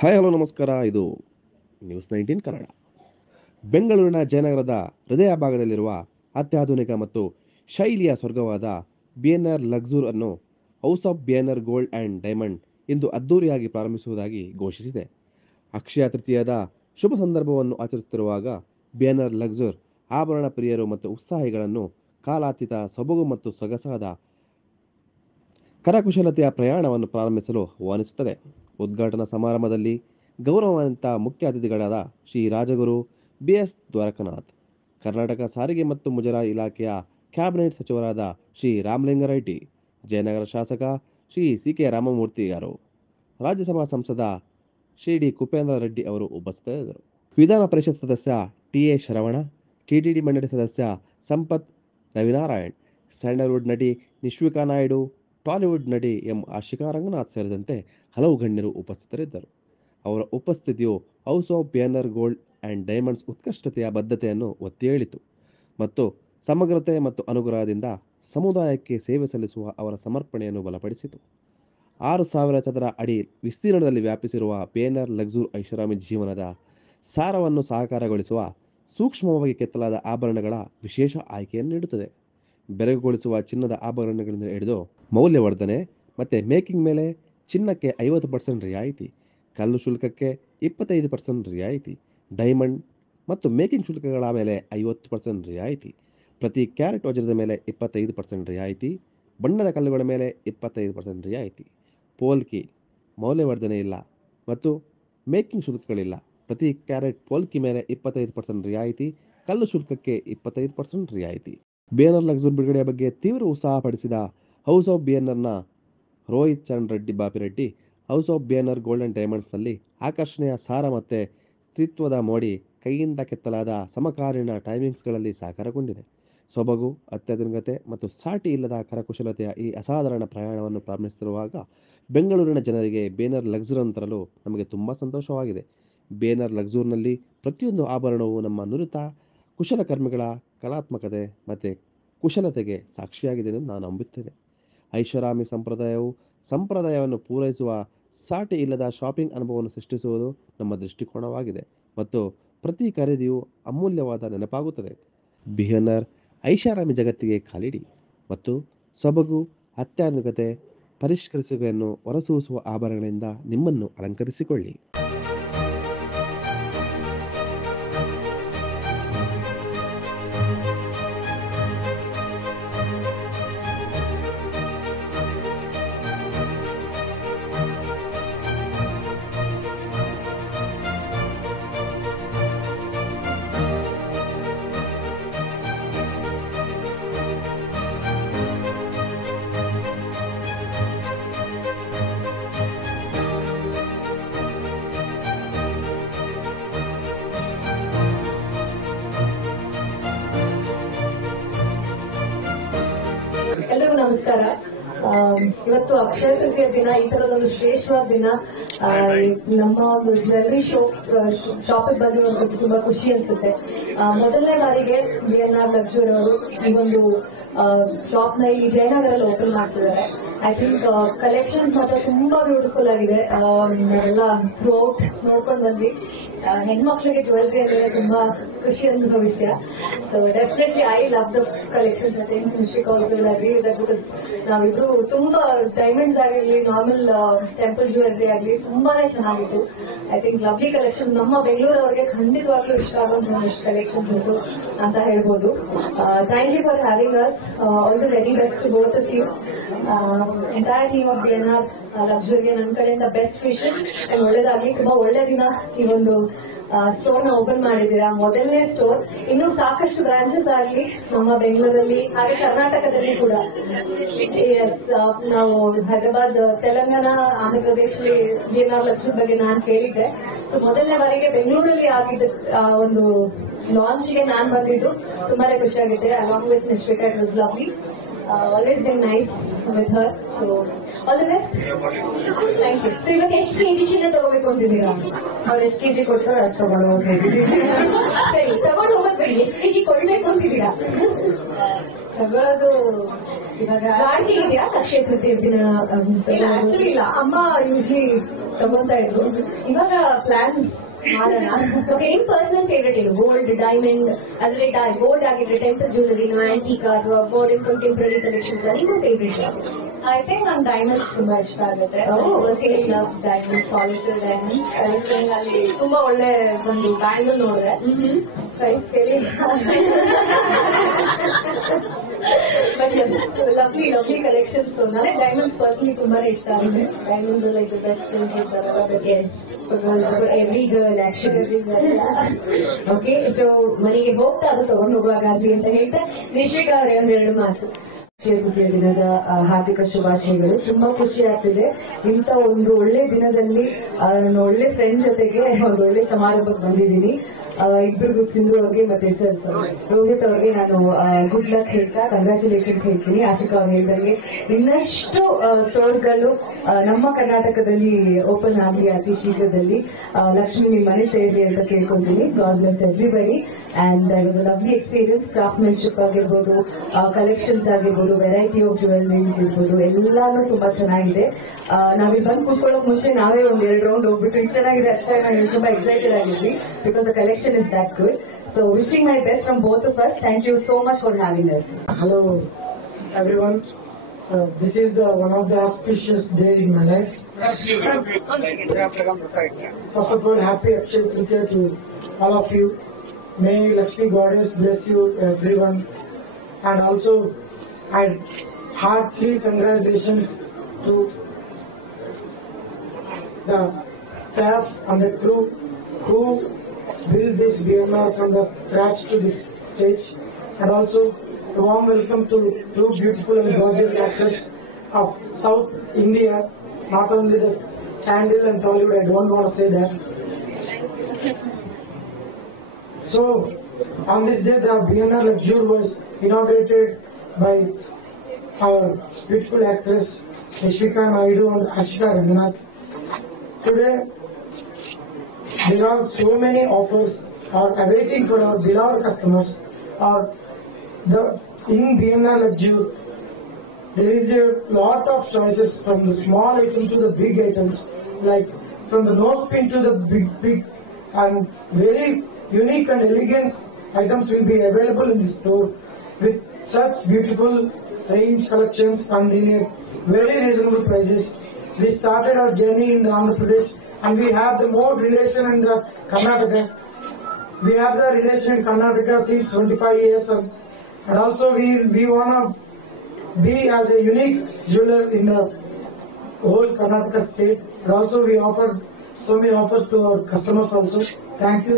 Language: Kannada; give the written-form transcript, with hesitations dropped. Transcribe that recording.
ಹಾಯ್ ಹಲೋ ನಮಸ್ಕಾರ. ಇದು ನ್ಯೂಸ್ 19 ಕನ್ನಡ. ಬೆಂಗಳೂರಿನ ಜಯನಗರದ ಹೃದಯ ಭಾಗದಲ್ಲಿರುವ ಅತ್ಯಾಧುನಿಕ ಮತ್ತು ಶೈಲಿಯ ಸ್ವರ್ಗವಾದ ಬಿಎನ್ಆರ್ ಲಕ್ಸುರ್ ಅನ್ನು house of BNR gold and diamond ಇಂದು ಅದ್ದೂರಿಯಾಗಿ ಪ್ರಾರಂಭಿಸುವುದಾಗಿ ಘೋಷಿಸಿದೆ. ಅಕ್ಷಯ ತೃತೀಯದ ಶುಭ ಸಂದರ್ಭವನ್ನು ಆಚರಿಸುತ್ತಿರುವಾಗ ಬಿಎನ್ಆರ್ ಲಕ್ಸುರ್ ಆಭರಣ ಪ್ರಿಯರು ಮತ್ತು ಉತ್ಸಾಹಿಗಳನ್ನು ಕಾಲಾತೀತ ಸೊಬಗು ಮತ್ತು ಸೊಗಸಾದ ಕರಕುಶಲತೆಯ ಪ್ರಯಾಣವನ್ನು ಪ್ರಾರಂಭಿಸಲು ಆಹ್ವಾನಿಸುತ್ತದೆ. ಉದ್ಘಾಟನಾ ಸಮಾರಂಭದಲ್ಲಿ ಗೌರವಾನ್ವಿತ ಮುಖ್ಯ ಅತಿಥಿಗಳಾದ ಶ್ರೀ ರಾಜಗುರು ಬಿಎಸ್ ದ್ವಾರಕನಾಥ್, ಕರ್ನಾಟಕ ಸಾರಿಗೆ ಮತ್ತು ಮುಜರಾಯಿ ಇಲಾಖೆಯ ಕ್ಯಾಬಿನೆಟ್ ಸಚಿವರಾದ ಶ್ರೀ ರಾಮಲಿಂಗಾರೆಡ್ಡಿ, ಜಯನಗರ ಶಾಸಕ ಶ್ರೀ ಸಿ.ಕೆ. ರಾಮಮೂರ್ತಿ ಗಾರು, ರಾಜ್ಯಸಭಾ ಸಂಸದ ಶ್ರೀ ಡಿ. ಕುಪೇಂದ್ರ ರೆಡ್ಡಿ ಅವರು ಉಪಸ್ಥಿತರಿದ್ದರು. ವಿಧಾನ ಪರಿಷತ್ ಸದಸ್ಯ ಟಿ.ಎ. ಶರವಣ, ಟಿಟಿಡಿ ಮಂಡಳಿ ಸದಸ್ಯ ಸಂಪತ್ ರವಿನಾರಾಯಣ್, ಸ್ಯಾಂಡಲ್ವುಡ್ ನಟಿ ನಿಶ್ವಿಕಾ ನಾಯ್ಡು, ಟಾಲಿವುಡ್ ನಟಿ ಎಂ. ಆಶಿಕಾ ರಂಗನಾಥ್ ಸೇರಿದಂತೆ ಹಲವು ಗಣ್ಯರು ಉಪಸ್ಥಿತರಿದ್ದರು. ಅವರ ಉಪಸ್ಥಿತಿಯು house of BNR gold and diamonds ಉತ್ಕೃಷ್ಟತೆಯ ಬದ್ಧತೆಯನ್ನು ಒತ್ತಿ ಹೇಳಿತು ಮತ್ತು ಸಮಗ್ರತೆ ಮತ್ತು ಅನುಗ್ರಹದಿಂದ ಸಮುದಾಯಕ್ಕೆ ಸೇವೆ ಸಲ್ಲಿಸುವ ಅವರ ಸಮರ್ಪಣೆಯನ್ನು ಬಲಪಡಿಸಿತು. 6,000 ಚದರ ಅಡಿ ವಿಸ್ತೀರ್ಣದಲ್ಲಿ ವ್ಯಾಪಿಸಿರುವ ಬಿಎನ್ಆರ್ ಲಕ್ಸುರ್ ಐಷಾರಾಮಿ ಜೀವನದ ಸಾರವನ್ನು ಸಾಕಾರಗೊಳಿಸುವ ಸೂಕ್ಷ್ಮವಾಗಿ ಕೆತ್ತಲಾದ ಆಭರಣಗಳ ವಿಶೇಷ ಆಯ್ಕೆಯನ್ನು ನೀಡುತ್ತದೆ. ಬೆರಗುಗೊಳಿಸುವ ಚಿನ್ನದ ಆಭರಣಗಳಿಂದ ಹಿಡಿದು ಮೌಲ್ಯವರ್ಧನೆ ಮತ್ತು ಮೇಕಿಂಗ್ ಮೇಲೆ ಚಿನ್ನಕ್ಕೆ 50% ರಿಯಾಯಿತಿ, ಕಲ್ಲು ಶುಲ್ಕಕ್ಕೆ 25% ರಿಯಾಯಿತಿ, ಡೈಮಂಡ್ ಮತ್ತು ಮೇಕಿಂಗ್ ಶುಲ್ಕಗಳ ಮೇಲೆ 50% ರಿಯಾಯಿತಿ, ಪ್ರತಿ ಕ್ಯಾರೆಟ್ ವಜ್ರದ ಮೇಲೆ 25% ರಿಯಾಯಿತಿ, ಬಣ್ಣದ ಕಲ್ಲುಗಳ ಮೇಲೆ 25% ರಿಯಾಯಿತಿ, ಪೋಲ್ಕಿ ಮೌಲ್ಯವರ್ಧನೆ ಇಲ್ಲ ಮತ್ತು ಮೇಕಿಂಗ್ ಶುಲ್ಕಗಳಿಲ್ಲ, ಪ್ರತಿ ಕ್ಯಾರೆಟ್ ಪೋಲ್ಕಿ ಮೇಲೆ 25% ರಿಯಾಯಿತಿ, ಕಲ್ಲು ಶುಲ್ಕಕ್ಕೆ 25% ರಿಯಾಯಿತಿ. ಬಿಎನ್ಆರ್ ಲಕ್ಸುರ್ ಬಿಡುಗಡೆಯ ಬಗ್ಗೆ ತೀವ್ರ ಉತ್ಸಾಹಪಡಿಸಿದ ಹೌಸ್ ಆಫ್ ಬಿಎನ್ಆರ್ನ Rohith Charan Reddy Bapireddy, house of BNR gold and ಡೈಮಂಡ್ಸ್ನಲ್ಲಿ ಆಕರ್ಷಣೆಯ ಸಾರ ಮತ್ತು ಸ್ಥಿತ್ವದ ಮೋಡಿ ಕೈಯಿಂದ ಕೆತ್ತಲಾದ ಸಮಕಾಲೀನ ಟೈಮಿಂಗ್ಸ್ಗಳಲ್ಲಿ ಸಾಕಾರಗೊಂಡಿದೆ. ಸೊಬಗು, ಅತ್ಯಾಧುನಿಕತೆ ಮತ್ತು ಸಾಟಿ ಇಲ್ಲದ ಕರಕುಶಲತೆಯ ಈ ಅಸಾಧಾರಣ ಪ್ರಯಾಣವನ್ನು ಪ್ರಾರಂಭಿಸುತ್ತಿರುವಾಗ ಬೆಂಗಳೂರಿನ ಜನರಿಗೆ ಬಿಎನ್ಆರ್ ಲಕ್ಸುರ್ ಅನ್ನು ತರಲು ನಮಗೆ ತುಂಬ ಸಂತೋಷವಾಗಿದೆ. ಬಿಎನ್ಆರ್ ಲಕ್ಸುರ್ನಲ್ಲಿ ಪ್ರತಿಯೊಂದು ಆಭರಣವೂ ನಮ್ಮ ನುರಿತ ಕುಶಲಕರ್ಮಿಗಳ ಕಲಾತ್ಮಕತೆ ಮತ್ತು ಕುಶಲತೆಗೆ ಸಾಕ್ಷಿಯಾಗಿದೆ ಎಂದು ನಾನು ನಂಬುತ್ತೇನೆ. ಐಷಾರಾಮಿ ಸಂಪ್ರದಾಯವನ್ನು ಪೂರೈಸುವ ಸಾಟಿ ಇಲ್ಲದ ಶಾಪಿಂಗ್ ಅನುಭವವನ್ನು ಸೃಷ್ಟಿಸುವುದು ನಮ್ಮ ದೃಷ್ಟಿಕೋನವಾಗಿದೆ ಮತ್ತು ಪ್ರತಿ ಖರೀದಿಯು ಅಮೂಲ್ಯವಾದ ನೆನಪಾಗುತ್ತದೆ. ಬಿಎನ್ಆರ್ ಐಷಾರಾಮಿ ಜಗತ್ತಿಗೆ ಕಾಲಿಡಿ ಮತ್ತು ಸೊಬಗು, ಅತ್ಯಾಧುನಿಕತೆ, ಪರಿಷ್ಕರಿಸುವಿಕೆಯನ್ನು ಹೊರಸೂಸುವ ಆಭರಣಗಳಿಂದ ನಿಮ್ಮನ್ನು ಅಲಂಕರಿಸಿಕೊಳ್ಳಿ. ಎಲ್ಲರಿಗೂ ನಮಸ್ಕಾರ. ಇವತ್ತು ಅಕ್ಷಯ ತೃತೀಯ ದಿನ, ಈ ತರದೊಂದು ಶ್ರೇಷ್ಠವಾದ ದಿನ. ನಮ್ಮ ಒಂದು ಜ್ಯುವೆಲ್ಲರಿ ಶಾಪಿಗೆ ಬಂದಿರೋದು ತುಂಬಾ ಖುಷಿ ಅನ್ಸುತ್ತೆ. ಮೊದಲನೇ ಬಾರಿಗೆ ಬಿಎನ್ಆರ್ ಲಕ್ಸುರ್ ಅವರು ಈ ಒಂದು ಶಾಪ್ ನ ಈ ಜಯನಗರಲ್ಲಿ ಓಪನ್ ಮಾಡ್ತಿದ್ದಾರೆ. ಐ ಥಿಂಕ್ ಕಲೆಕ್ಷನ್ಸ್ ಮಾತ್ರ ತುಂಬಾ ಬ್ಯೂಟಿಫುಲ್ ಆಗಿದೆ. ಎಲ್ಲ ಥ್ರೂ ಔಟ್ ನೋಡ್ಕೊಂಡು ಬಂದ್ವಿ. ಹೆಣ್ಮಕ್ಳಿಗೆ ಜ್ಯುವೆಲ್ಲರಿ ಅಂದ್ರೆ ತುಂಬಾ ಖುಷಿ ಅನ್ನೋ ವಿಷಯ. So definitely I love the collections. I think ನಿಶ್ಚಿಕ್ also will agree with that, because ನಾವಿಬ್ರು ತುಂಬಾ ಡೈಮಂಡ್ಸ್ ಆಗಿರ್ಲಿ, ನಾರ್ಮಲ್ ಟೆಂಪಲ್ ಜ್ಯುವೆಲ್ಲರಿ ಆಗಲಿ ತುಂಬಾನೇ ಚೆನ್ನಾಗಿತ್ತು. I think lovely collections. ನಮ್ಮ ಬೆಂಗಳೂರವರಿಗೆ ಖಂಡಿತವಾಗ್ಲೂ ಇಷ್ಟ ಆಗುವಂತಹ ಕಲೆಕ್ಷನ್ಸ್ ಇತ್ತು ಅಂತ ಹೇಳ್ಬೋದು. Thank you for having us. All the very best to both of you. Entire team of BNR ಲಕ್ಸುರಿಗೆ ನನ್ನ ಕಡೆಯಿಂದ ಬೆಸ್ಟ್ ವಿಶಸ್. ಒಳ್ಳೇದಾಗ್ಲಿ. ತುಂಬಾ ಒಳ್ಳೆ ದಿನ. ಈ ಒಂದು ಸ್ಟೋರ್ ನ ಓಪನ್ ಮಾಡಿದ್ದೀರಾ, ಮೊದಲನೇ ಸ್ಟೋರ್. ಇನ್ನೂ ಸಾಕಷ್ಟು ಬ್ರಾಂಚಸ್ ಆಗಲಿ ನಮ್ಮ ಬೆಂಗಳೂರಲ್ಲಿ, ಹಾಗೆ ಕರ್ನಾಟಕದಲ್ಲಿ ಕೂಡ. ಎಸ್, ನಾವು ಹೈದರಾಬಾದ್, ತೆಲಂಗಾಣ, ಆಂಧ್ರ ಪ್ರದೇಶದಲ್ಲಿ ಬಿಎನ್ಆರ್ ಲಕ್ಸುರ್ ಬಗ್ಗೆ ನಾನು ಕೇಳಿದ್ದೆ. ಸೊ ಮೊದಲನೇ ಬಾರಿಗೆ ಬೆಂಗಳೂರಲ್ಲಿ ಆಗಿದ್ದ ಒಂದು ಲಾಂಚ್ಗೆ ನಾನು ಬಂದಿದ್ದು ತುಂಬಾನೇ ಖುಷಿಯಾಗಿದೆ. Along with Nishvika, it was lovely. Always been nice with her. So all the best. Thank you. So ಇವಾಗ ಎಷ್ಟು ಕೆಜಿ ಚಿನ್ನ ತಗೋಬೇಕು ಅಂತಿದ್ದೀರಾ? ಅವ್ರು ಎಷ್ಟು ಕೆಜಿ ಕೊಡ್ತಾರೋ ಅಷ್ಟು ತಗೊಂಡು ಸರಿ, ತಗೊಂಡು ಹೋಗೋದು ಬೇಡಿ. ಎಷ್ಟು ಕೆಜಿ ಕೊಡ್ಬೇಕು ಅಂತಿದ್ದೀರಾ? ತಗೊಳ್ಳೋದು ಇವಾಗ ಇದೆಯಾ ಅಕ್ಷಯ ತೃತೀಯ ದಿನ? ಇಲ್ಲ, ಆಕ್ಚುಲಿ ಇಲ್ಲ, ಅಮ್ಮ ಯೂಶಲಿ ತಗೊಂತಾ ಇದ್ರು. ಇವಾಗ ಪ್ಲಾನ್ಸ್ ಮಾಡೋಣ. ಓಕೆ, ನಿಮ್ ಪರ್ಸನಲ್ ಫೇವರೇಟ್ ಏನು? ಗೋಲ್ಡ್, ಡೈಮಂಡ್, ಅದ್ರಲ್ಲಿ ಗೋಲ್ಡ್ ಆಗಿದ್ರೆ ಟೆಂಪಲ್ ಜ್ಯುವೆಲರಿ, ಆಂಟಿಕ್ ಅಥವಾ ಗೋಲ್ಡ್ ಕಂಟೆಂಪ್ರರಿ ಕಲೆಕ್ಷನ್ಸ್, ನಿಮ್ಮ ಫೇವರೇಟ್ ಯಾವುದು? ಐ ಥಿಂಕ್ ನಂಗೆ ಡೈಮಂಡ್ಸ್ ತುಂಬಾ ಇಷ್ಟ ಆಗುತ್ತೆ. Diamond, solitary diamonds. ಅಲ್ಲಿ ತುಂಬಾ ಒಳ್ಳೆ ಒಂದು ಬ್ಯಾಂಗಲ್ ನೋಡಿದೆ, ಪ್ರೈಸ್ ಕೇಳಿ ಲವ್ಲಿ ಲವ್ಲಿ ಕಲೆಕ್ಷನ್ಸ್. ನನಗೆ ಡೈಮಂಡ್ಸ್ ಪರ್ಸನಲಿ ತುಂಬಾನೇ ಇಷ್ಟ ಆಗುತ್ತೆ. ಡೈಮಂಡ್ಸ್ ಎಲ್ಲ ಇದು ಬೆಸ್ಟ್ ಫ್ರೆಂಡ್ಸ್ ಇರ್ತಾರಲ್ಲ, every girl actually. Okay, so ಮನೆಗೆ ಹೋಗ್ತಾ ಅದು ತಗೊಂಡು ಹೋಗುವಾಗಲಿ ಅಂತ ಹೇಳ್ತಾ ನಿಶ್ವಿಕಾ ಅವರೇ ಒಂದೆರಡು ಮಾತು. ಅಕ್ಷಯ ತೃತೀಯ ದಿನದ ಹಾರ್ದಿಕ ಶುಭಾಶಯಗಳು. ತುಂಬಾ ಖುಷಿ ಆಗ್ತಿದೆ ಇಂಥ ಒಂದು ಒಳ್ಳೆ ದಿನದಲ್ಲಿ ನನ್ನ ಒಳ್ಳೆ ಫ್ರೆಂಡ್ ಜೊತೆಗೆ ಒಂದು ಒಳ್ಳೆ ಸಮಾರಂಭಕ್ಕೆ ಬಂದಿದ್ದೀನಿ. ಇಬ್ಬರಿಗೂ ಸಿಂಧು ಅವ್ರಿಗೆ ಮತ್ತೆ ಸರ್ ರೋಹಿತ್ ಅವ್ರಿಗೆ ನಾನು ಗುಡ್ ಲಕ್ ಹೇಳ್ತಾ ಕಂಗ್ರಾಚುಲೇಷನ್ಸ್ ಹೇಳ್ತೀನಿ. ಆಶಿಕಾ ಅವ್ರು ಹೇಳಿದಂಗೆ ಇನ್ನಷ್ಟು ಸ್ಟೋರ್ಸ್ಗಳು ನಮ್ಮ ಕರ್ನಾಟಕದಲ್ಲಿ ಓಪನ್ ಆಗಲಿ ಅತಿ ಶೀಘ್ರದಲ್ಲಿ. ಲಕ್ಷ್ಮಿ ನಿಮ್ಮ ಮನೆ ಸೇರ್ಲಿ ಅಂತ ಕೇಳ್ಕೊಂತೀನಿ. God bless everybody. And I was a lovely experience. Craftsmanship ಆಗಿರ್ಬೋದು, ಕಲೆಕ್ಷನ್ಸ್ ಆಗಿರ್ಬೋದು, ವೆರೈಟಿ ಆಫ್ ಜ್ಯುವೆಲ್ಲರೀಸ್ ಇರ್ಬೋದು, ಎಲ್ಲಾನು ತುಂಬಾ ಚೆನ್ನಾಗಿದೆ. ನಾವಿಲ್ಲಿ ಬಂದು ಕೂತ್ಕೊಳ್ಳೋಕೆ ಮುಂಚೆ ನಾವೇ ಒಂದ್ 2 ರೌಂಡ್ ಹೋಗ್ಬಿಟ್ಟು ಇದು ಚೆನ್ನಾಗಿದೆ ಅಚ್ಚ ತುಂಬಾ ಎಕ್ಸೈಟೆಡ್ ಆಗಿದ್ವಿ because the collection is that good. So wishing my best from both of us. Thank you so much for having us. Hello everyone. This is one of the auspicious day in my life. First of all, happy Akshaya Tritiya to all of you. May Lakshmi Goddess bless you everyone. And also, I heartily congratulations to the staff and the crew who build this BMR from the scratch to this stage, and also a warm welcome to two beautiful and gorgeous actors of South India, not only the Sandal and Tollywood, I don't want to say that. So, on this day the BNR Luxure was inaugurated by our beautiful actress Nishvika Naidu and Ashika Ranganath. Today, there are so many offers are awaiting for our beloved customers. In BNR Luxure, there is a lot of choices from the small items to the big items, like from the nose pin to the big and very unique and elegant items will be available in the store with such beautiful range collections and in a very reasonable prices. We started our journey in the Andhra Pradesh, and we have the more relation in the Karnataka. We have the relation in Karnataka since 25 years, and also we wanna be as a unique jeweler in the whole Karnataka state. And also we offer so many offers to our customers also. Thank you.